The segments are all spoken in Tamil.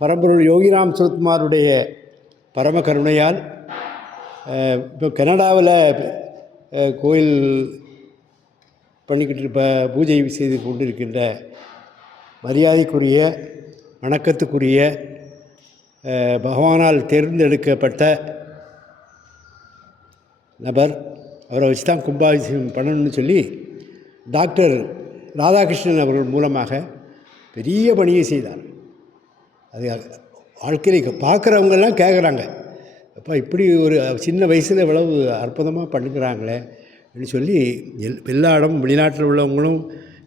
பரம்பொருள் யோகிராம் சுரத்குமாருடைய பரம கருணையால் இப்போ கனடாவில் கோயில் பண்ணிக்கிட்டு பூஜை செய்து கொண்டிருக்கின்ற மரியாதைக்குரிய வணக்கத்துக்குரிய பகவானால் தேர்ந்தெடுக்கப்பட்ட நபர். அவரை வச்சு தான் கும்பாபிஷேகம் பண்ணணும்னு சொல்லி டாக்டர் ராதாகிருஷ்ணன் அவர்கள் மூலமாக பெரிய பணியை செய்தார். அது வாழ்க்கையில் பார்க்குறவங்கெல்லாம் கேட்குறாங்க, அப்போ இப்படி ஒரு சின்ன வயசில் இவ்வளவு அற்புதமாக பண்ணுறாங்களே அப்படின்னு சொல்லி எல்லா இடமும் வெளிநாட்டில் உள்ளவங்களும்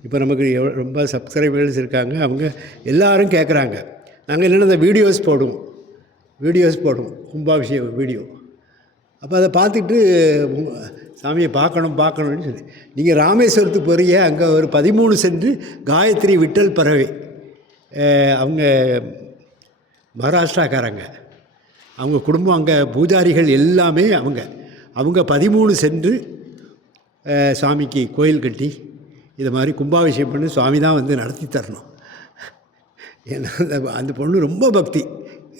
இப்போ நமக்கு ரொம்ப சப்ஸ்கிரைபர்ஸ் இருக்காங்க. அவங்க எல்லாரும் கேட்குறாங்க. நாங்கள் என்னென்ன இந்த வீடியோஸ் போடுவோம் கும்பாபிஷேக வீடியோ. அப்போ அதை பார்த்துட்டு சாமியை பார்க்கணும்னு சொல்லி நீங்கள் ராமேஸ்வரத்துக்கு போகிறீங்க. அங்கே ஒரு 13 சென்று காயத்ரி விட்டல் பறவை, அவங்க மகாராஷ்டிராக்காரங்க, அவங்க குடும்பம், அங்கே பூஜாரிகள் எல்லாமே அவங்க 13 சென்று சாமிக்கு கோயில் கட்டி இதை மாதிரி கும்பாபிஷேகம் பண்ணி சுவாமி தான் வந்து நடத்தி தரணும். ஏன்னா அந்த பொண்ணு ரொம்ப பக்தி,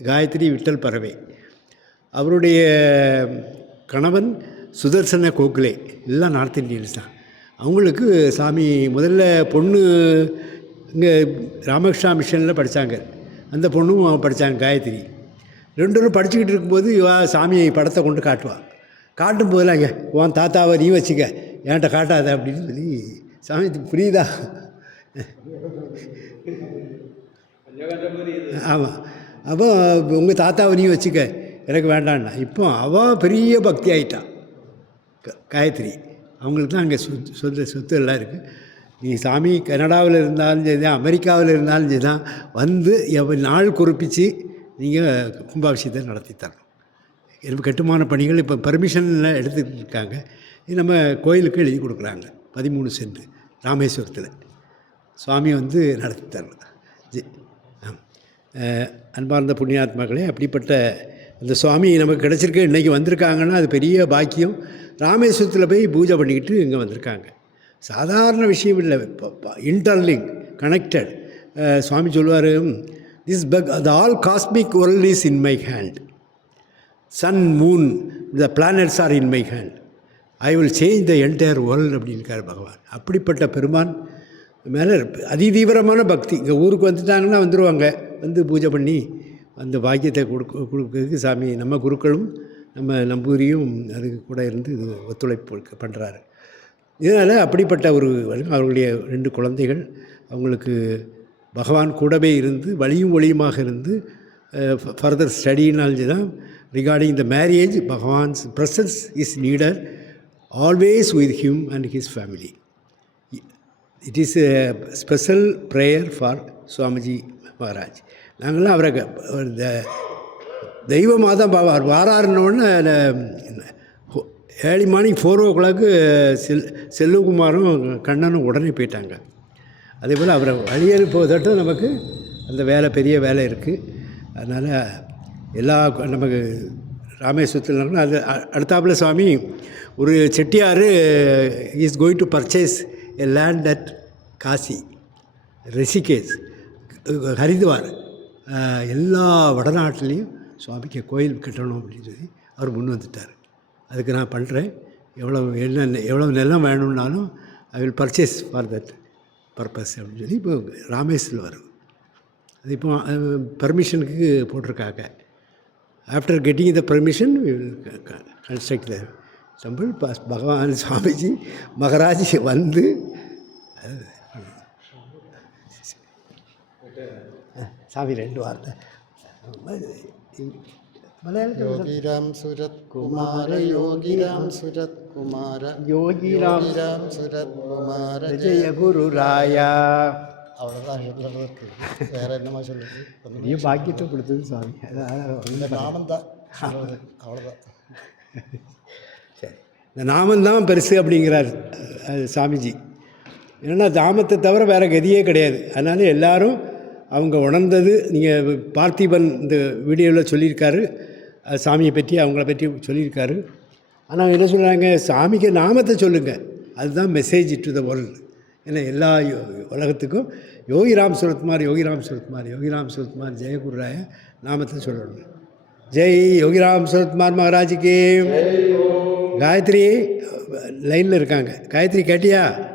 காயத்ரி விட்டல் பறவை. அவருடைய கணவன் சுதர்சன கோகுலே, எல்லாம் நார்த் இந்தியன்ஸ் தான். அவங்களுக்கு சாமி முதல்ல பொண்ணு இங்கே ராமகிருஷ்ணா மிஷனில் படித்தாங்க. அந்த பொண்ணும் படித்தாங்க காயத்ரி. 2 பேரும் படிச்சுக்கிட்டு இருக்கும்போது சாமி படத்தை கொண்டு காட்டும் போதெல்லாம் இங்கே உன் தாத்தாவை நீ வச்சுக்க, என்கிட்ட காட்டாத அப்படின்னு சொல்லி சாமி புரியுதா? ஆமாம். அப்போ உங்கள் தாத்தாவை நீ வச்சுக்க, எனக்கு வேண்டான்னா. இப்போ அவள் பெரிய பக்தி ஆகிட்டான் காயத்ரி. அவங்களுக்கு தான் அங்கே சொத்து எல்லாம் இருக்குது. நீ சாமி கனடாவில் இருந்தாலும் சரி தான், அமெரிக்காவில் இருந்தாலும் சரி தான், வந்து நாள் குறிப்பிச்சு நீங்கள் கும்பாபிஷேகத்தை நடத்தி தரணும். எனக்கு கட்டுமான பணிகள் இப்போ பர்மிஷனில் எடுத்துக்கிட்டு இருக்காங்க. இது நம்ம கோயிலுக்கு எழுதி கொடுக்குறாங்க. 13 சென்ட் ராமேஸ்வரத்தில் சுவாமி வந்து நடத்தி தரணும். அன்பார்ந்த புண்ணியாத்மாக்களே, அப்படிப்பட்ட அந்த சுவாமி நமக்கு கிடச்சிருக்கு. இன்றைக்கி வந்திருக்காங்கன்னா அது பெரிய பாக்கியம். ராமேஸ்வரத்தில் போய் பூஜை பண்ணிக்கிட்டு இங்கே வந்திருக்காங்க. சாதாரண விஷயம் இல்லை. Interlink connected. சுவாமி சொல்லுவார், the all cosmic world is in my hand. Sun, moon, the planets are in my hand. I will change the entire world அப்படின்னுக்கார் பகவான். அப்படிப்பட்ட பெருமான் மேலே அதிதீவிரமான பக்தி. இங்கே ஊருக்கு வந்துட்டாங்கன்னா வந்துடுவாங்க, வந்து பூஜை பண்ணி அந்த பாக்கியத்தை கொடுக்கறதுக்கு சாமி நம்ம குருக்களும் நம்ம நம்பூரியும் அதுக்கு கூட இருந்து இது ஒத்துழைப்பு பண்ணுறாரு. இதனால் அப்படிப்பட்ட அவர்களுடைய 2 குழந்தைகள், அவங்களுக்கு பகவான் கூடவே இருந்து வழியும் ஒளியுமாக இருந்து ஃபர்தர் ஸ்டடினாலும் தான் regarding the marriage Bhagavan's presence is needed always with him and his family. It is a special prayer for Swamiji Maharaj. நாங்கள்லாம் அவரை தெய்வமாக தான் வாராருன்னொன்னே ஏர்லி மார்னிங் 4 o'clock செல்வகுமாரும் கண்ணனும் உடனே போயிட்டாங்க. அதே போல் அவரை வழியனுப்புவதட்டும் நமக்கு அந்த பெரிய வேலை இருக்குது. அதனால் நமக்கு ராமேஸ்வரத்தில் அது அடுத்தாப்பில் சுவாமி ஒரு Chettiar is going to purchase a land at Kashi, Rishikesh, Haridwar, எல்லா வடநாட்டிலையும் சுவாமிக்கு கோயில் கட்டணும் அப்படின்னு சொல்லி அவர் முன் வந்துட்டார். அதுக்கு நான் பண்ணுறேன், எவ்வளோ நிலம் வேணும்னாலும் I will purchase for that purpose அப்படின்னு சொல்லி இப்போ ராமேஸ்வரில் வரும். அது இப்போ பர்மிஷனுக்கு போட்டிருக்காங்க. After getting the permission we will construct the temple. Bhagwan Swamiji Maharaj வந்து சாமி 2 வார்த்தை யோகிராம் சுரத் குமார யோகிராம் சுரத் குமார யோகிராம் சுரத் குமார ஜெய குரு ராயா. அவ்வளோதான் இருக்கு. வேறு என்னமா சொல்லுது? பெரிய பாக்கியத்தை கொடுத்தது சுவாமி. நாமம் தான், அவ்வளோதான். சரி, இந்த நாமந்தான் பெருசு அப்படிங்கிறார் சாமிஜி. ஏன்னா நாமத்தை தவிர வேறு கதியே கிடையாது. அதனால எல்லோரும் அவங்க உணர்ந்தது. நீங்கள் பார்த்திபன் இந்த வீடியோவில் சொல்லியிருக்காரு, சாமியை பற்றி அவங்கள பற்றி சொல்லியிருக்காரு. ஆனால் என்ன சொல்கிறாங்க, சாமிக்கு நாமத்தை சொல்லுங்கள், அதுதான் மெசேஜ் டு த வேர்ல்டு. ஏன்னா எல்லா உலகத்துக்கும் யோகிராம் சுரத்குமார் யோகிராம் சுரத்குமார் யோகிராம் சுரத்குமார் ஜெயகுருராய நாமத்தை சொல்லணும். ஜெய் யோகிராம் சுரத்குமார் மகாராஜுக்கு. காயத்ரி லைனில் இருக்காங்க. காயத்ரி கேட்டியா?